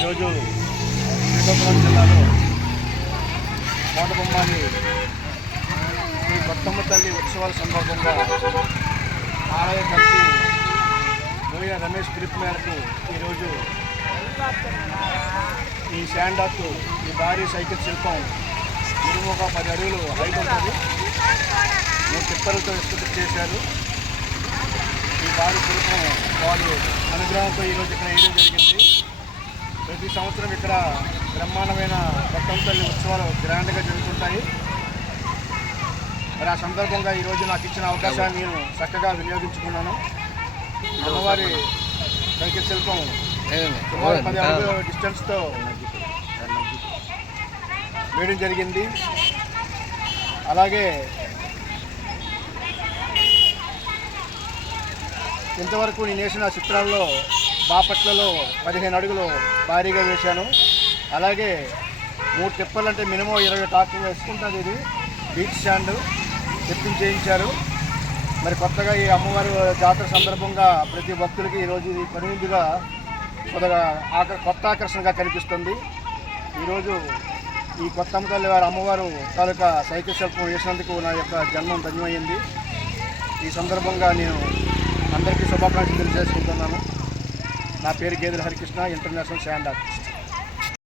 ఈరోజు శ్రీకాకుళం జిల్లాలో కోటబొమ్మాని శ్రీ కొత్తమ్మ తల్లి ఉత్సవాల సందర్భంగా ఆలయ కమిటీ బోయిన రమేష్ పిలుపు మేరకు ఈరోజు ఈ శాండ్ ఆర్ట్ ఈ భారీ సైకిల్ శిల్పం ఇరుముగా 10 అడుగులు హైట్ ఉంటుంది. 3 టిప్పర్లతో విస్తృతి చేశారు. ఈ భారీ శిల్పం వాళ్ళు అనుగ్రహంతో ఈరోజు ఇక్కడ వేయడం జరిగింది. ప్రతి సంవత్సరం ఇక్కడ బ్రహ్మాండమైన కొత్తమ్మ తల్లి ఉత్సవాలు గ్రాండ్గా జరుగుతుంటాయి. మరి ఆ సందర్భంగా ఈరోజు నాకు ఇచ్చిన అవకాశాన్ని నేను చక్కగా వినియోగించుకున్నాను. అమ్మవారి సైకిల్ శిల్పం సుమారు 10 అడుగుల డిస్టెన్స్తో వేయడం జరిగింది. అలాగే ఇంతవరకు నేను వేసిన చిత్రాల్లో బాపట్లలో 15 అడుగులు భారీగా వేశాను. అలాగే 3 టిప్పర్లు అంటే మినిమం 20 టాకులు వేసుకుంటుంది. ఇది బీచ్ స్టాండ్ తెప్పించేయించారు. మరి కొత్తగా ఈ అమ్మవారి జాతర సందర్భంగా ప్రతి భక్తులకి ఈరోజు ఇది కనువిందుగా కొత్తగా కొత్త ఆకర్షణగా కనిపిస్తుంది. ఈరోజు ఈ కొత్తమ్మ తల్లి వారి అమ్మవారు తాలూకా సైకిల్ శిల్పం వేసినందుకు నా యొక్క జన్మం ధన్యమైంది. ఈ సందర్భంగా నేను అందరికీ శుభాకాంక్షలు తెలియజేసుకుంటున్నాను. నా పేరు గేదెల హరికృష్ణ, ఇంటర్నేషనల్ శాండ్ ఆర్టిస్ట్.